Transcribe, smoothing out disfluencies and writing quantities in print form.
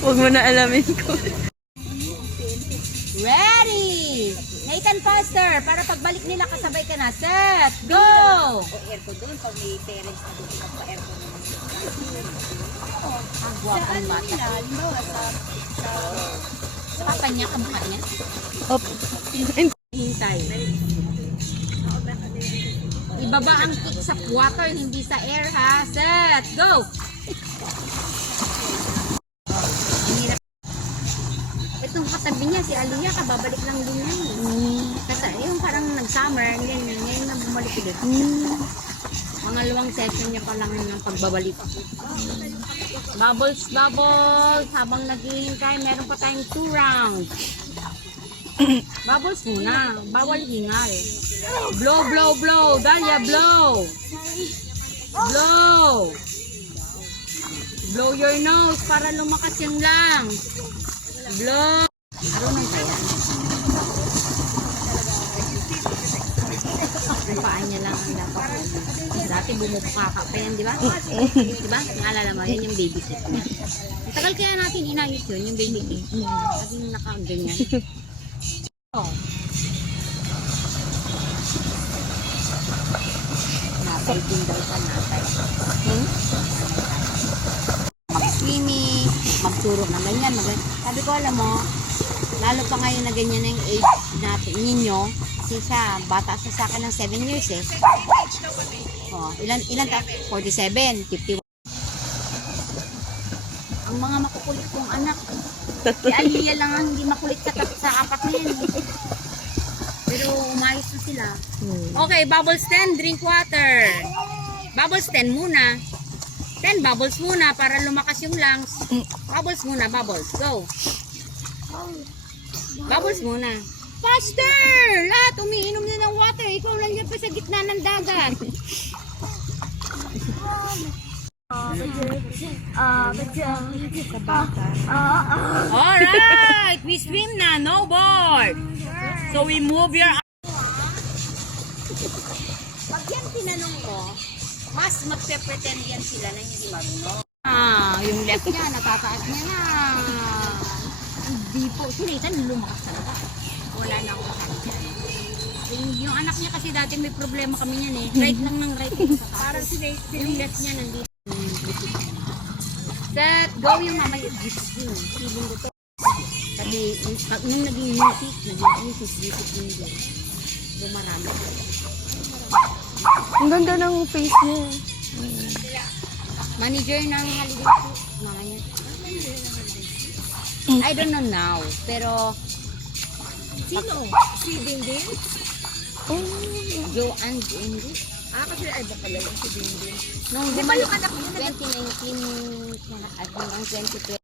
Huwag mo na alamin ko. Ready! Nathan Foster, para pagbalik nila kasabay ka na. Set, go! Aircon doon, pag may parents na doon, magpa-aircon naman. Ang guwapang bata. Sa papa niya, kamukha niya. Op. Hintay. Ibaba ang kick sa water, hindi sa air ha. Set, go! Itong katabi niya, si Aliyah, kababalik lang din yan. Kasi yung parang nag-summer, ngayon na bumalik ulit. Pangalawang session niya pa lang ng pagbabalik. Bubbles, bubbles. Habang naghihintay, meron pa tayong 2 rounds. Bubbles muna. Bawal hingal. Blow, blow, blow. Dahlia, blow. Blow. Blow your nose para lumakas yung lungs. Blow. Marunong kaya? Ang paa niya lang ang dapat. Dati bumukha ka pa yan, di ba? Di ba? Naalala mo, yan yung baby seat niya. Tagal kaya natin inayos yun, yung baby seat. Laging nakaganyan. Oh. Natay din daw sa natay. Mag-swimming, magturo na ganyan. Sabi ko, alam mo, lalo pa ngayon na ganyan na yung age natin, ninyo, kasi siya, bata siya sa akin ng 7 years eh. Oh, ilan ta? 47, 51. Ang mga makukulit kong anak, si Aliyah lang ang hindi makulit sa apat na yan. Pero umayos na sila. Okay, bubbles 10, drink water. Bubbles 10 muna. 10 bubbles muna para lumakas yung lungs. Bubbles muna, bubbles. Go. Bubbles muna. Faster! Lahat umiinom na ng water. Ikaw lang yan pa sa gitna ng dagat. Alright! We swim na. No board. So we move your... Pag yan tinanong mo, mas magpe-pretend yan sila na hindi marunong. Yung left niya, natataas niya na. Hindi po. Si Nathan lumakas talaga. Wala na ako sa yung anak niya kasi dati may problema kami niyan eh. Right lang ng right. Parang si Nathan. Yung left niya nandito. Set, go yung mamay at gising. Feeling ko to. Kasi nung naging misis, gising din. Bumarami. Ang ganda ng face niya. Manager ng holiday shoot, mga yan. I don't know now, pero... Sino? Si Dindin? Oh. Joanne Dindin? Kasi ay ba pala yung si Dindin? Nung di ba yung anak niya 2019, hanggang 2020.